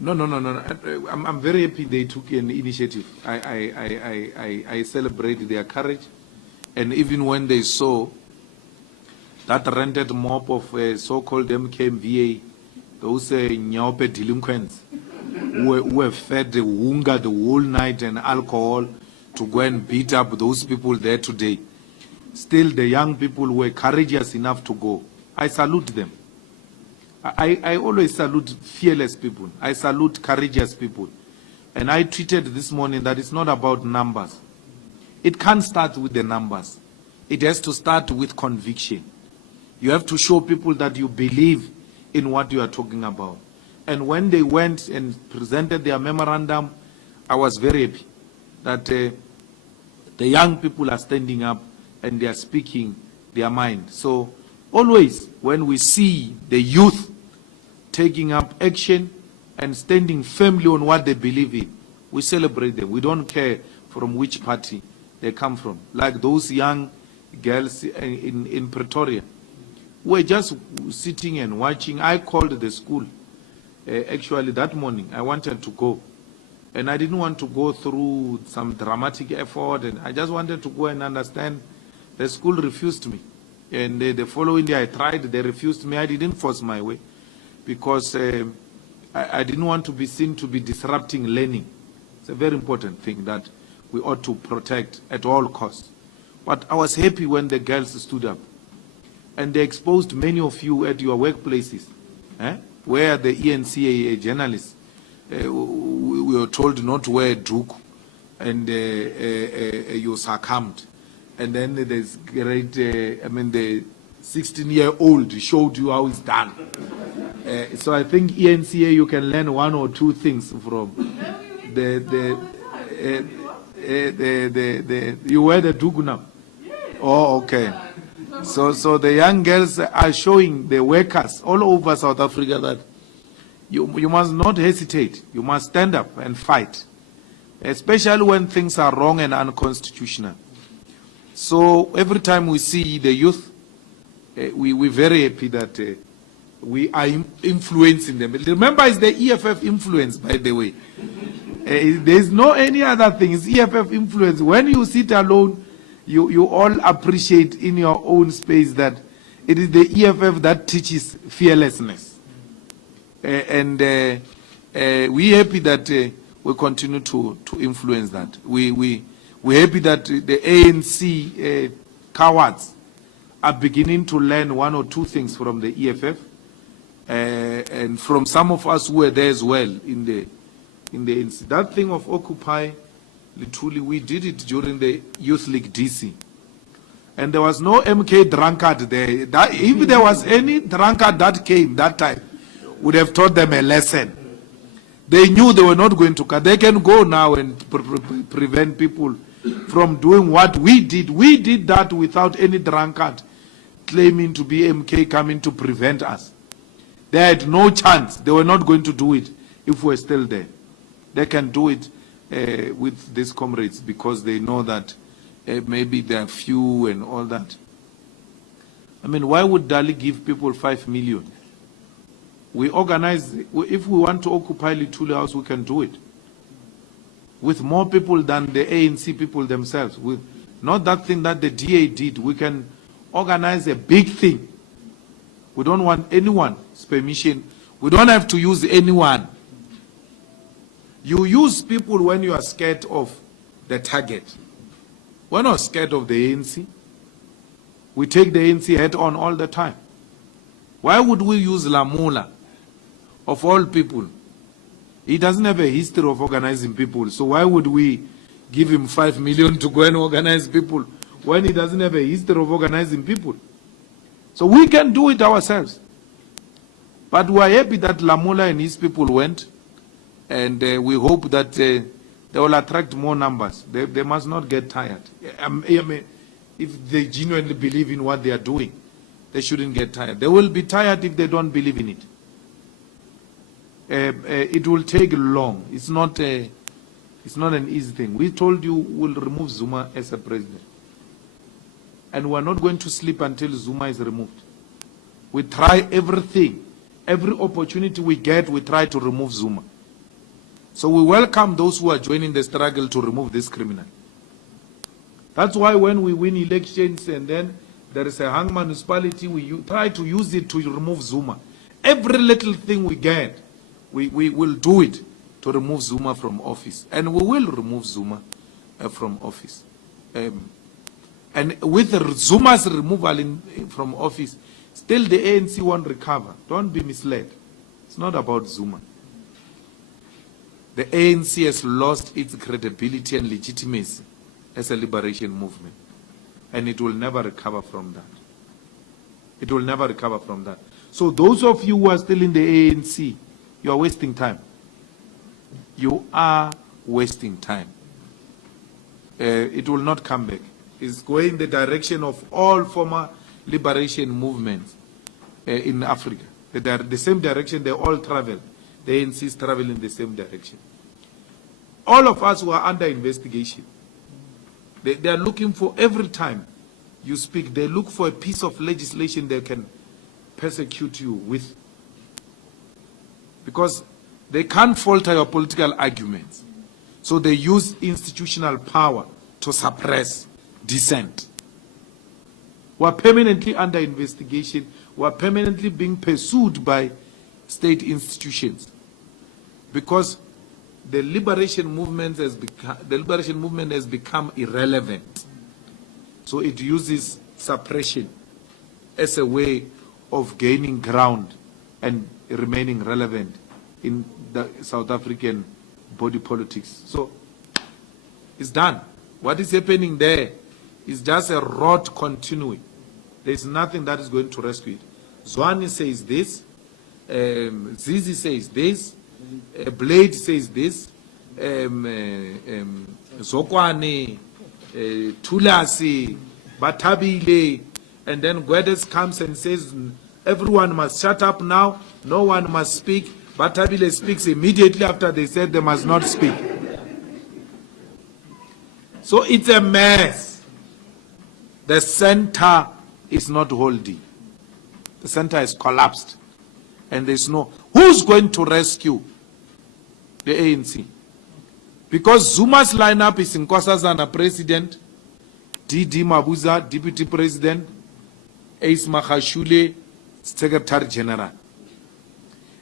No. I'm very happy they took an initiative. I celebrate their courage. And even when they saw that rented mob of so-called MKMVA, those Nyaope delinquents who were fed the hunger the whole night and alcohol to go and beat up those people there today. Still, the young people were courageous enough to go. I salute them. I always salute fearless people. I salute courageous people. And I tweeted this morning that it's not about numbers. It can't start with the numbers. It has to start with conviction. You have to show people that you believe in what you are talking about. And when they went and presented their memorandum, I was very happy that the young people are standing up and they are speaking their mind. So always when we see the youth taking up action and standing firmly on what they believe in, we celebrate them. We don't care from which party they come from. Like those young girls in Pretoria, were just sitting and watching. I called the school. Actually, that morning, I wanted to go. And I didn't want to go through some dramatic effort. And I just wanted to go and understand. The school refused me. And the following day, I tried. They refused me. I didn't force my way. Because I didn't want to be seen to be disrupting learning. It's a very important thing that we ought to protect at all costs. But I was happy when the girls stood up. And they exposed many of you at your workplaces, where the ENCA journalists, we were told not to wear a duku, and you succumbed. And then there's great, the 16-year-old showed you how it's done. So I think ENCA, you can learn one or two things from you wear the duku now? Oh, okay. So the young girls are showing the workers all over South Africa that you must not hesitate. You must stand up and fight, especially when things are wrong and unconstitutional. So every time we see the youth, we're very happy that we are influencing them. Remember, it's the EFF influence, by the way. There's no any other thing. It's EFF influence. When you sit alone, you all appreciate in your own space that it is the EFF that teaches fearlessness. And we're happy that we continue to influence that. We're happy that the ANC cowards are beginning to learn one or two things from the EFF and from some of us who were there as well in the ANC. That thing of Occupy, literally, we did it during the Youth League DC. And there was no MK drunkard there. If there was any drunkard that came that time, would have taught them a lesson. They knew they were not going to cut. They can go now and prevent people from doing what we did. We did that without any drunkard claiming to be MK coming to prevent us. They had no chance. They were not going to do it if we're still there. They can do it with these comrades because they know that maybe they are few and all that. I mean, why would Dali give people 5 million? We organize, if we want to occupy Lituli House, we can do it. With more people than the ANC people themselves. With not that thing that the DA did. We can organize a big thing. We don't want anyone's permission. We don't have to use anyone. You use people when you are scared of the target. We're not scared of the ANC. We take the ANC head on all the time. Why would we use Lamula, of all people? He doesn't have a history of organizing people. So why would we give him 5 million to go and organize people when he doesn't have a history of organizing people? So we can do it ourselves. But we are happy that Lamula and his people went. And we hope that they will attract more numbers. They must not get tired. I mean, if they genuinely believe in what they are doing, they shouldn't get tired. They will be tired if they don't believe in it. It will take long. It's not an easy thing. We told you we'll remove Zuma as a president. And we're not going to sleep until Zuma is removed. We try everything. Every opportunity we get, we try to remove Zuma. So we welcome those who are joining the struggle to remove this criminal. That's why when we win elections and then there is a hung municipality, we try to use it to remove Zuma. Every little thing we get, we will do it to remove Zuma from office. And we will remove Zuma from office. And with Zuma's removal from office, still the ANC won't recover. Don't be misled. It's not about Zuma. The ANC has lost its credibility and legitimacy as a liberation movement. And it will never recover from that. It will never recover from that. So those of you who are still in the ANC, you are wasting time. You are wasting time. It will not come back. It's going in the direction of all former liberation movements in Africa. The same direction they all travel. The ANC is traveling in the same direction. All of us who are under investigation, they are looking for, every time you speak, they look for a piece of legislation they can persecute you with. Because they can't falter your political arguments. So they use institutional power to suppress dissent. We are permanently under investigation. We are permanently being pursued by state institutions. Because the liberation movement has become irrelevant. So it uses suppression as a way of gaining ground and remaining relevant in the South African body politics. So it's done. What is happening there is just a rot continuing. There's nothing that is going to rescue it. Zwane says this, Zizi says this, Blade says this, Zokwane, Tulasi, Batabile, and then Guedes comes and says, everyone must shut up now, no one must speak. Batabile speaks immediately after they said they must not speak. So it's a mess. The center is not holding. The center has collapsed. And there's no, who's going to rescue the ANC? Because Zuma's lineup is Nkosazana President, D.D. Mabuza, Deputy President, Ace Magashule, Secretary General.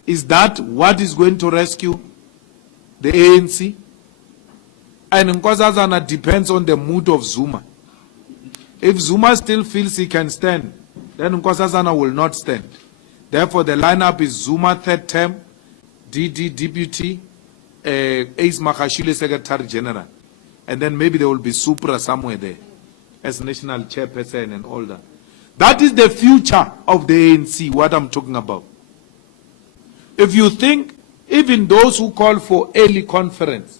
Is that what is going to rescue the ANC? And Nkosazana depends on the mood of Zuma. If Zuma still feels he can stand, then Nkosazana will not stand. Therefore, the lineup is Zuma third term, D.D. Deputy, Ace Magashule Secretary General. And then maybe there will be Supra somewhere there as national chairperson and all that. That is the future of the ANC, what I'm talking about. If you think, even those who call for early conference,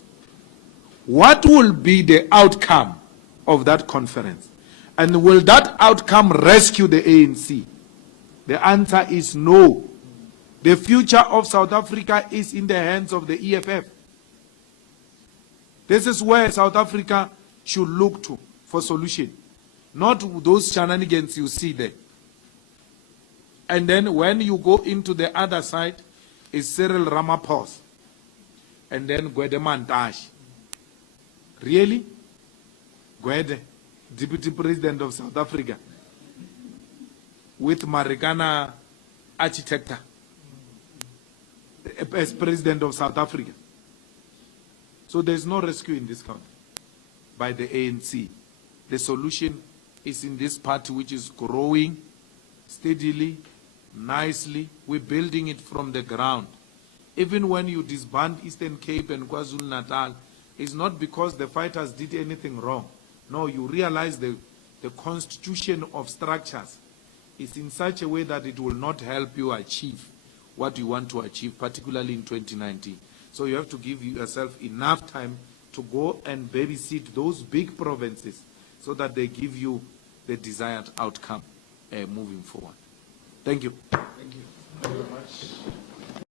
what will be the outcome of that conference? And will that outcome rescue the ANC? The answer is no. The future of South Africa is in the hands of the EFF. This is where South Africa should look to for solution. Not those shenanigans you see there. And then when you go into the other side, is Cyril Ramaphosa. And then Gwede Mantashe. Really? Gwede, Deputy President of South Africa. With Marikana Architecture as President of South Africa. So there's no rescue in this country by the ANC. The solution is in this party which is growing steadily, nicely. We're building it from the ground. Even when you disband Eastern Cape and KwaZulu-Natal, it's not because the fighters did anything wrong. No, you realize the constitution of structures is in such a way that it will not help you achieve what you want to achieve, particularly in 2019. So you have to give yourself enough time to go and babysit those big provinces so that they give you the desired outcome moving forward. Thank you. Thank you very much.